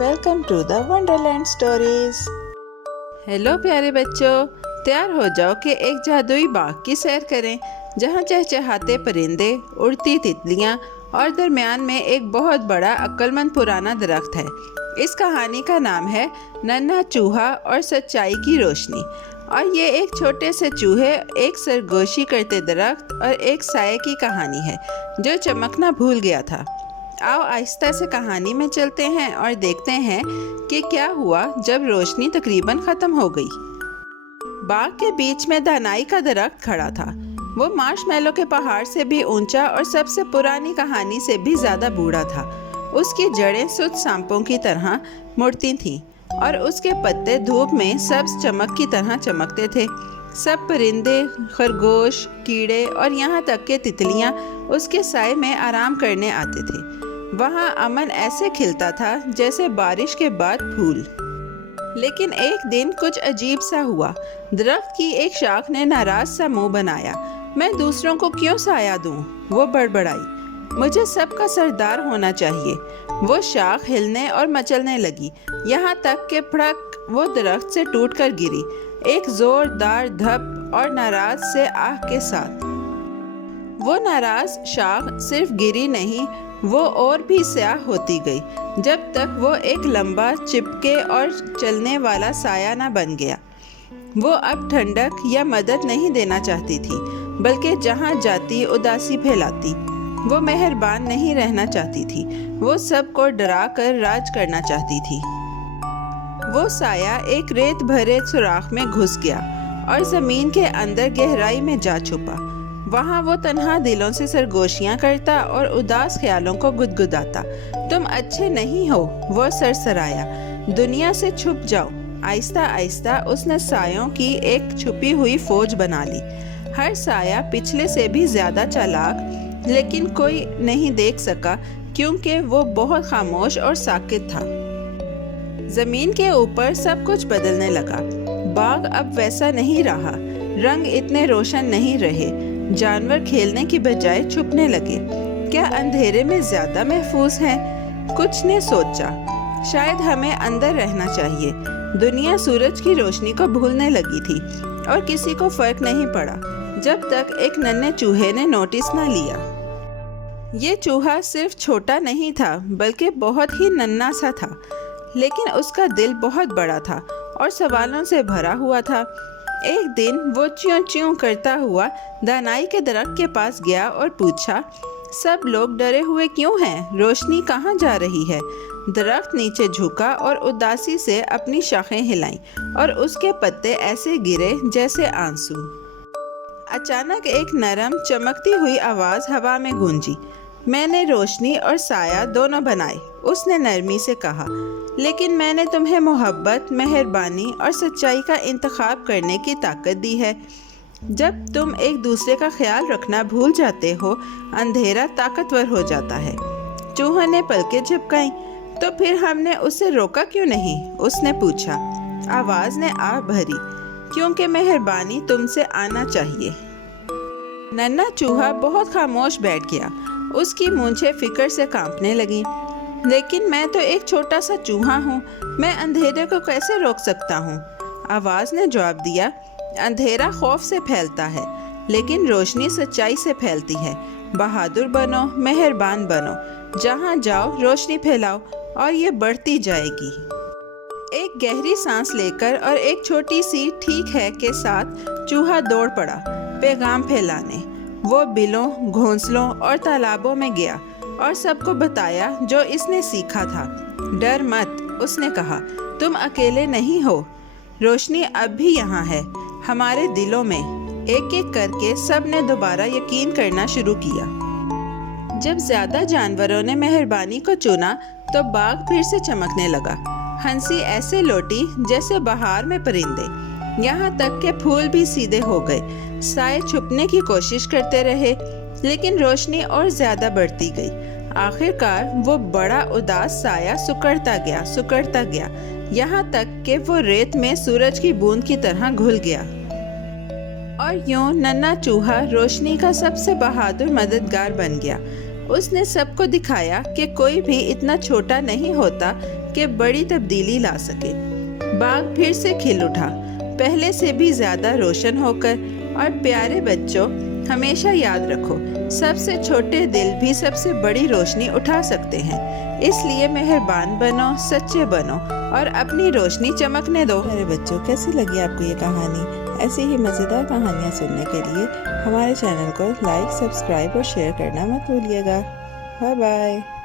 Welcome to the wonderland stories. Hello प्यारे बच्चों, तैयार हो जाओ कि एक जादुई बाग की सैर करें जहां चहचहाते परिंदे, उड़ती तितलियां और दरमियान में एक बहुत बड़ा अक्लमंद पुराना दरख्त है। इस कहानी का नाम है नन्हा चूहा और सच्चाई की रोशनी। और ये एक छोटे से चूहे, एक सरगोशी करते दरख्त और एक साये की कहानी है जो चमकना भूल गया था। आओ आहिस्ता से कहानी में चलते हैं और देखते हैं कि क्या हुआ जब रोशनी तकरीबन ख़त्म हो गई। बाग के बीच में दानाई का दरख्त खड़ा था। वो मार्शमैलो के पहाड़ से भी ऊंचा और सबसे पुरानी कहानी से भी ज़्यादा बूढ़ा था। उसकी जड़ें सुत सांपों की तरह मुड़ती थीं और उसके पत्ते धूप में सब्ज चमक की तरह चमकते थे। सब परिंदे, खरगोश, कीड़े और यहाँ तक के तितलियाँ उसके साए में आराम करने आते थे। वहाँ अमन ऐसे खिलता था जैसे बारिश के बाद फूल। लेकिन एक दिन कुछ अजीब सा हुआ। दरख्त की एक शाख ने नाराज सा मुंह बनाया। मैं दूसरों को क्यों साया दूं? वो बड़बड़ाई। मुझे सबका सरदार होना चाहिए। वो शाख हिलने और मचलने लगी, यहाँ तक कि फड़क वो दरख्त से टूटकर गिरी, एक जोरदार धप और नाराज से आह के साथ। वो नाराज शाख सिर्फ गिरी नहीं, वो और भी स्याह होती गई जब तक वो एक लंबा, चिपके और चलने वाला साया न बन गया। वो अब ठंडक या मदद नहीं देना चाहती थी, बल्कि जहाँ जाती उदासी फैलाती। वो मेहरबान नहीं रहना चाहती थी, वो सबको डरा कर राज करना चाहती थी। वो साया एक रेत भरे सुराख में घुस गया और ज़मीन के अंदर गहराई में जा छुपा। वहाँ वो तन्हा दिलों से सरगोशियाँ करता और उदास ख्यालों को गुदगुदाता। तुम अच्छे नहीं हो, वो सरसराया। दुनिया से छुप जाओ। आहिस्ता आहिस्ता उसने सायों की एक छुपी हुई फौज बना ली। हर साया पिछले से भी ज़्यादा चालाक, लेकिन कोई नहीं देख सका क्योंकि वो बहुत खामोश और साकित था। ज़मीन के ऊपर सब कुछ बदलने लगा। बाग अब वैसा नहीं रहा, रंग इतने रोशन नहीं रहे। जानवर खेलने की बजाय छुपने लगे। क्या अंधेरे में ज़्यादा महफूज हैं? कुछ ने सोचा, शायद हमें अंदर रहना चाहिए। दुनिया सूरज की रोशनी को भूलने लगी थी और किसी को फर्क नहीं पड़ा जब तक एक नन्हे चूहे ने नोटिस न लिया। ये चूहा सिर्फ छोटा नहीं था, बल्कि बहुत ही नन्हा सा था, लेकिन उसका दिल बहुत बड़ा था और सवालों से भरा हुआ था। एक दिन वो च्यों च्यों करता हुआ दानाई के दरख्त के पास गया और पूछा, सब लोग डरे हुए क्यों हैं? रोशनी कहाँ जा रही है? दरख्त नीचे झुका और उदासी से अपनी शाखें हिलाईं और उसके पत्ते ऐसे गिरे जैसे आंसू। अचानक एक नरम, चमकती हुई आवाज़ हवा में गूंजी। मैंने रोशनी और साया दोनों बनाए, उसने नरमी से कहा, लेकिन मैंने तुम्हें मोहब्बत, मेहरबानी और सच्चाई का इंतखाब करने की ताकत दी है। जब तुम एक दूसरे का ख्याल रखना भूल जाते हो, अंधेरा ताकतवर हो जाता है। चूहा ने पलकें झपकाईं। तो फिर हमने उसे रोका क्यों नहीं? उसने पूछा। आवाज़ ने आह भरी, क्योंकि मेहरबानी तुमसे आना चाहिए। नन्हा चूहा बहुत खामोश बैठ गया। उसकी मूंछें फिक्र से कांपने लगीं। लेकिन मैं तो एक छोटा सा चूहा हूँ, मैं अंधेरे को कैसे रोक सकता हूँ? आवाज़ ने जवाब दिया, अंधेरा खौफ से फैलता है, लेकिन रोशनी सच्चाई से फैलती है। बहादुर बनो, मेहरबान बनो, जहाँ जाओ रोशनी फैलाओ और ये बढ़ती जाएगी। एक गहरी सांस लेकर और एक छोटी सी ठीक है के साथ चूहा दौड़ पड़ा पैगाम फैलाने। वो बिलों, घोंसलों और तालाबों में गया और सबको बताया जो इसने सीखा था। डर मत, उसने कहा, तुम अकेले नहीं हो। रोशनी अब भी यहाँ है, हमारे दिलों में। एक एक करके सब ने दोबारा यकीन करना शुरू किया। जब ज़्यादा जानवरों ने मेहरबानी को चुना तो बाग फिर से चमकने लगा। हंसी ऐसे लौटी जैसे बहार में परिंदे। यहाँ तक के फूल भी सीधे हो गए। साए छुपने की कोशिश करते रहे, लेकिन रोशनी और ज़्यादा बढ़ती गई। आखिरकार वो बड़ा उदास साया सुकड़ता गया, यहाँ तक कि वो रेत में सूरज की बूंद की तरह घुल गया। और यूं नन्हा चूहा रोशनी का सबसे बहादुर मददगार बन गया। उसने सबको दिखाया कि कोई भी इतना छोटा नहीं होता کہ بڑی تبدیلی لا سکے۔ باغ پھر سے کھل اٹھا، پہلے سے بھی زیادہ روشن ہو کر۔ اور پیارے بچوں، ہمیشہ یاد رکھو، سب سے چھوٹے دل بھی سب سے بڑی روشنی اٹھا سکتے ہیں۔ اس لیے مہربان بنو، سچے بنو اور اپنی روشنی چمکنے دو۔ میرے بچوں، کیسی لگی آپ کو یہ کہانی؟ ایسی ہی مزیدار کہانیاں سننے کے لیے ہمارے چینل کو لائک، سبسکرائب اور شیئر کرنا مت بھولیے گا۔ Bye bye.